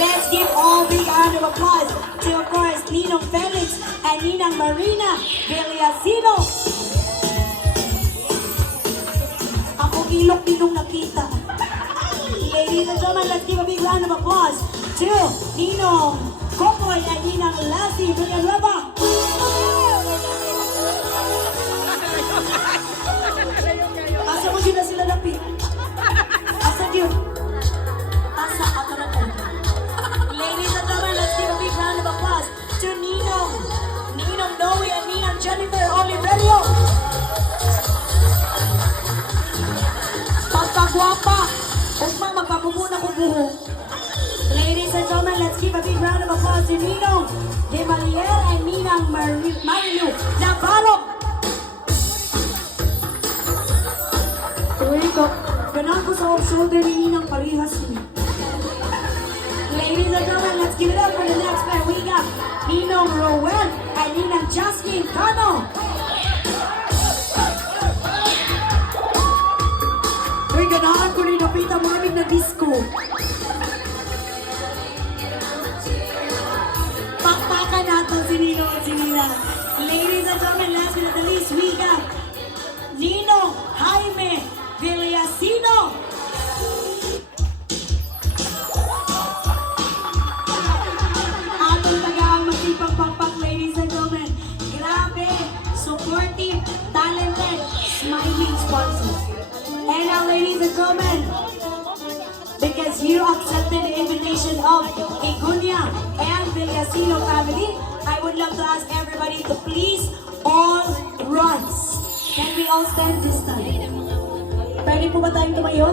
Let's give all big round of applause to, of course, Ninong Felix and Ninang Marina Villasino. Ako ilok ninong nakita. Ladies and gentlemen, let's give a big round of applause to Ninong Kokoy and Ninang Lassie Villanueva. Asa mo sila sila lapit? Asa yun? Asa ako na po. Ladies and gentlemen, let's give a big round of applause to Ninong Noe and Ninang Jennifer Oliverio. Pagkagwapa, huwag mang magpapumuna ko buhok. Ladies and gentlemen, let's give a big round of applause to Ninong De Malier and Ninang Marilu Navarro. Uy, ganaan ko sa off-shoulder ni Ninang parihas niya. Ladies and gentlemen, let's give it up for the next pair. We got Ninong Rowan and Ninang Justin Cano. Uy, ganaan ko rin napita mamig na disco. Pakpakan natin si Nino at si Nina. Ladies and gentlemen, last but not the least, we got Ninong Jaime Villasino. Atong tagaan matipang pakpak, ladies and gentlemen. Grabe, supportive, talented, smiling sponsors. And now, ladies and gentlemen, because you accepted the invitation of Igunia and Villasino family, I would love to ask everybody to please all rise. Can we all stand this time? Pwede po ba tayong tumayo?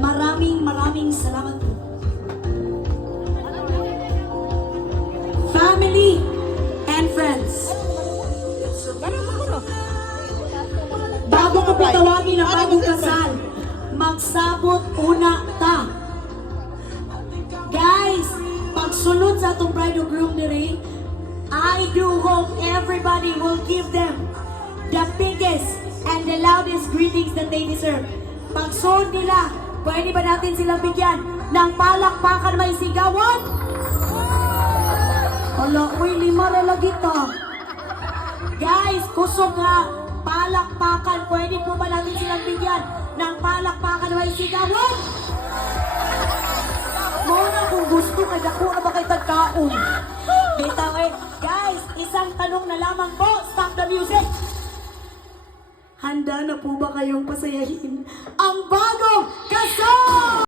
Maraming salamat po. Family and friends. Bago ko patawagin ang bagong kasal, magsabot una ta. Guys, pagsunod sa atong bride or groom nila, I do hope everybody will give them the biggest and the loudest greetings that they deserve. Pagsunod nila, pwede ba natin silang bigyan ng palakpakan may sigawan? Hala, uy, 5 na lagi ta. Guys, kusog nga, palakpakan, pwede po ba natin silang bigyan ng palakpakan may sigawan? Muna kung gusto, kaya ako na ba kay tagkaon? Bitaw eh. Guys, isang tanong na lamang po. Stop the music. Handa na po ba kayong pasayahin ang bagong kasal?